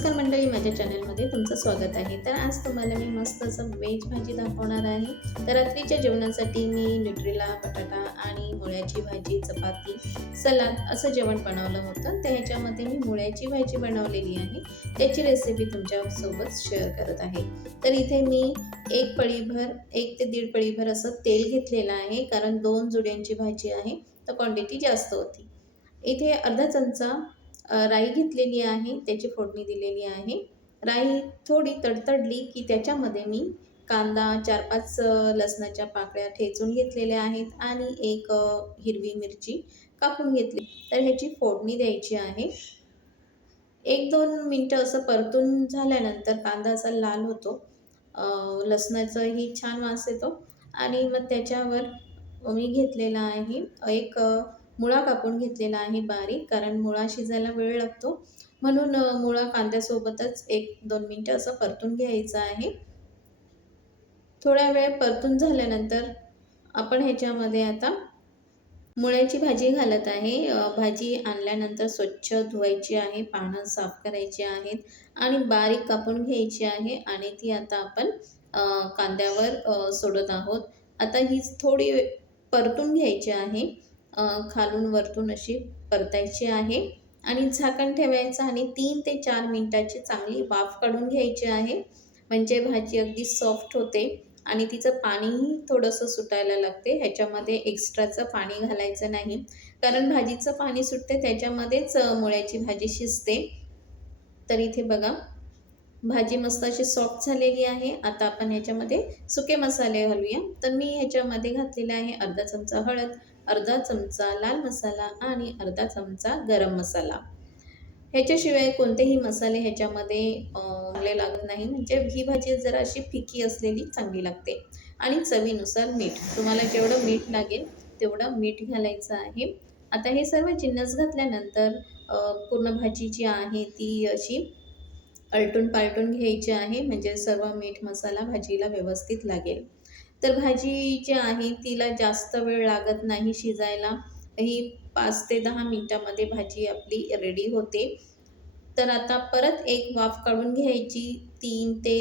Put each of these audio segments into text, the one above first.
नमस्कार मंडळी, माझ्या चॅनलमध्ये तुमचं स्वागत आहे. तर आज तुम्हाला मी मस्त असं व्हेज भाजी दाखवणार आहे. तर रात्रीच्या जेवणासाठी मी न्यूट्रेला, बटाटा आणि मुळ्याची भाजी, चपाती, सलाड असं जेवण बनवलं होतं. तर ह्याच्यामध्ये मी मुळ्याची भाजी बनवलेली आहे. त्याची रेसिपी तुमच्यासोबत शेअर करत आहे. तर इथे मी 1 पळीभर 1 ते दीड पळीभर असं तेल घेतलेलं आहे, कारण 2 जुड्यांची भाजी आहे, तर क्वांटिटी जास्त होती. इथे अर्धा चमचा राई घेतलेली आहे, त्याची फोडणी दिलेली आहे. राई थोडी तडतडली की त्याच्यामध्ये मी कांदा 4-5 लसणाच्या पाकळ्या ठेचून घेतलेल्या आहेत आणि एक हिरवी मिरची कापून घेतली. तर ह्याची फोडणी द्यायची आहे. 1-2 मिनिटं असं परतून झाल्यानंतर कांदा असा लाल होतो. लसणाचाही छान वास येतो आणि मग त्याच्यावर मी घेतलेला आहे एक मुळा कापून घेतलेला आहे बारीक, कारण मुळा शिजायला वेळ लागतो. म्हणून मुळा कांद्यासोबतच 1-2 मिनिटं असं परतून घ्यायचं आहे. थोडा वेळ परतून झाल्यानंतर आपण ह्याच्यामध्ये आता मुळ्याची भाजी घालत आहे. भाजी आणल्यानंतर स्वच्छ धुवायची आहे, पानं साफ करायची आहेत आणि बारीक कापून घ्यायची आहे आणि ती आता आपण कांद्यावर सोडत आहोत. आता ही थोडी परतून घ्यायची आहे. खालून वरतून अशी परतायची आहे आणि झाकण ठेवायचं आणि 3 ते 4 मिनिटाची चांगली वाफ काढून घ्यायची आहे. म्हणजे भाजी अगदी सॉफ्ट होते आणि तिचं पाणीही थोडंसं सुटायला लागते. ह्याच्यामध्ये एक्स्ट्राचं पाणी घालायचं नाही, कारण भाजीचं पाणी सुटते त्याच्यामध्येच मुळ्याची भाजी शिजते. तर इथे बघा, भाजी मस्त अशी सॉफ्ट झालेली आहे. आता आपण ह्याच्यामध्ये सुके मसाले घालूया. तर मी ह्याच्यामध्ये घातलेला आहे अर्धा चमचा हळद, अर्धा चमचा लाल मसाला आणि अर्धा चमचा गरम मसाला. ह्याच्याशिवाय कोणतेही मसाले ह्याच्यामध्ये चांगले लागत नाही. म्हणजे ही भाजी जरा अशी फिकी असलेली चांगली लागते. आणि चवीनुसार मीठ. तुम्हाला जेवढं मीठ लागेल तेवढं मीठ घालायचं आहे. आता हे सर्व जिन्नस घातल्यानंतर पूर्ण भाजी जी आहे ती अशी आलटून-पालटून घ्यायची आहे, म्हणजे सर्व मीठ मसाला भाजीला व्यवस्थित लागेल. तर भाजी जी आहे तिला जास्त वेळ लागत नाही शिजायला. ही 5 ते 10 मिनिटामध्ये भाजी आपली रेडी होते. तर आता परत एक वाफ काढून घ्यायची 3 ते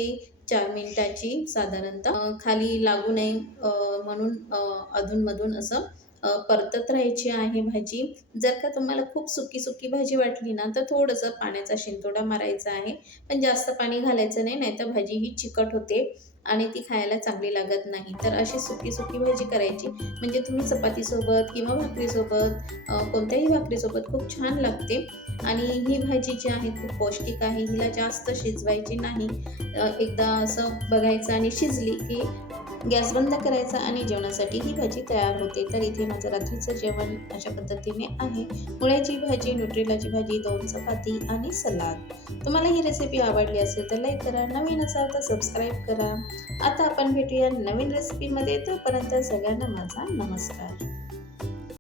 4 मिनिटाची साधारणतः. खाली लागू नये म्हणून अधूनमधून असं परतत राहायची आहे भाजी. जर का तुम्हाला खूप सुकी भाजी वाटली ना, तर थोडंसं पाण्याचा शिंतोडा मारायचा आहे. पण जास्त पाणी घालायचं नाही, नाहीतर भाजी ही चिकट होते आणि ती खायला चांगली लागत नाही. तर अशी सुकी भाजी करायची, म्हणजे तुम्ही चपातीसोबत किंवा भाकरीसोबत कोणत्याही भाकरीसोबत खूप छान लागते. आणि ही भाजी जी आहे खूप पौष्टिक आहे. हिला जास्त शिजवायची नाही. एकदा असं बघायचं आणि शिजली की गॅस बंद करायचा आणि जेवणासाठी ही भाजी तयार होते. तर इथे माझं रात्रीचं जेवण अशा पद्धतीने आहे. मुळ्याची भाजी, न्यूट्रेलाची भाजी, 2 चपाती आणि सलाद. तुम्हाला ही रेसिपी आवडली असेल तर लाईक करा, नवीन असाल तर सबस्क्राईब करा. आता आपण भेटूया नवीन रेसिपीमध्ये. तोपर्यंत सगळ्यांना माझा नमस्कार.